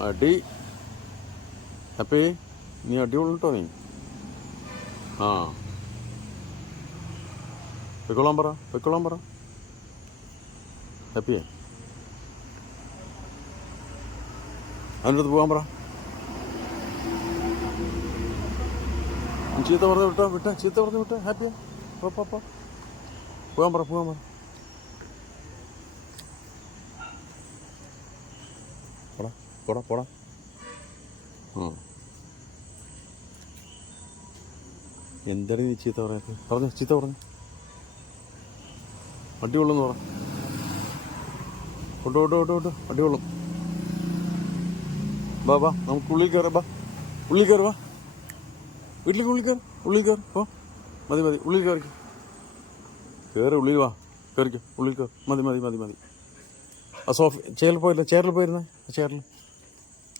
അടി. അപ്പേ നീ അടിപൊളിട്ടോ നീ? ആ. പൊയ്ക്കോളാൻ പറ പൊയ്ക്കോളാൻ പറ. ഹാപ്പിയേ? അതിന്റെ അടുത്ത് പോകാൻ പറ. ചീത്ത പറഞ്ഞ് വിട്ടോ വിട്ടോ ചീത്ത പറഞ്ഞ് വിട്ടോ. ഹാപ്പിയാ? പോ പോ പോ. പോകാൻ പറ പോകാൻ പറ. പോടാ പോടാ പോടാ. എന്താണ് നീ ചീത്ത പറയാത്ത പറഞ്ഞ ചീത്ത പറഞ്ഞു. അടികൊള്ളുന്ന് പറ കൊണ്ടു കൊണ്ടു കൊണ്ടു കൊണ്ടു. വണ്ടി കൊള്ളും ബാ ബാ നമുക്ക് ഉള്ളിൽ കയറാം ബാ ഉള്ളിൽ കയറി വാ. വീട്ടിലേക്ക് ഉള്ളിൽ കയറി ഉള്ളിൽ കയറി പോ. മതി മതി ഉള്ളിൽ കയറിക്കോ. കയറി ഉള്ളിൽ വാ. കയറിക്കോ ഉള്ളിൽ കയറി. മതി മതി മതി മതി. ആ സോഫ ചെയറിൽ പോയില്ല? ചെയറിൽ പോയിരുന്നേ? ആ ചെയറിൽ.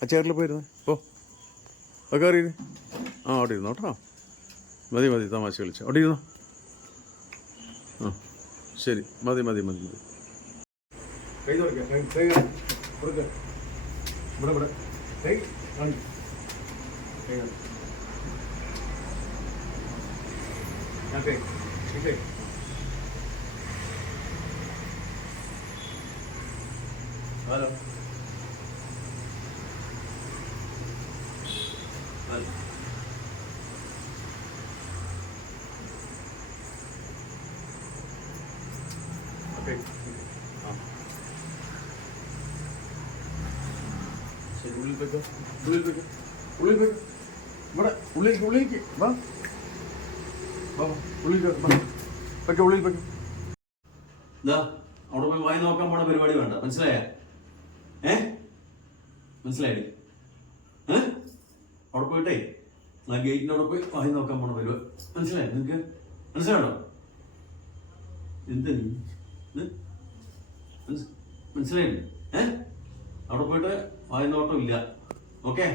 ആ ചെയറിൽ പോയിരുന്നേ? പോ. ഒക്കെ അറിയില്ലേ. ആ അവിടെ ഇരുന്നോ കേട്ടോ. മതി മതി തമാശ കളിച്ചു. അവിടെ ഇരുന്നോ? ആ ശരി. മതി മതി മതി മതി. കൈ തുറക്കാം കൈ കൈ കൊടുക്ക. ഇവിടെ ഇവിടെ. കൈ കാണിക്ക്. കൈ കാണിക്ക്. ആ കൈ കൈ. ഹലോ ശരി ഉള്ളിൽ പോയിക്കോ ഉള്ളിൽ പോയിക്കോ ഉള്ളിൽ പോയിക്കോ ഇവിടെ ഉള്ളിലേക്ക് ഉള്ളിലേക്ക് വാ വാ വാ വെക്കോ ഉള്ളിൽ വെക്കോ ഇതാ അവിടെ പോയി വായി നോക്കാൻ പോണ പരിപാടി വേണ്ട. മനസ്സിലായ? ഏ? മനസ്സിലായി ഏ? അവിടെ പോയിട്ടേ? ആ ഗേറ്റിന്റെ അവിടെ പോയി വായി നോക്കാൻ പോണ വരുവ മനസ്സിലായി നിങ്ങൾക്ക് മനസ്സിലായോ? എന്ത്? മനസ്സിലായില്ലേ ഏ? അവിടെ പോയിട്ട് വായി നോട്ടം ഇല്ല. ഓക്കെ?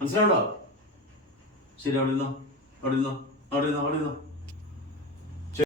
മനസ്സിലാവണ്ടോ ശരി അവിടെ നിന്നോ അവിടെ നിന്നോ അവിടെ നിന്നോ അവിടെ ഇരുന്നോ.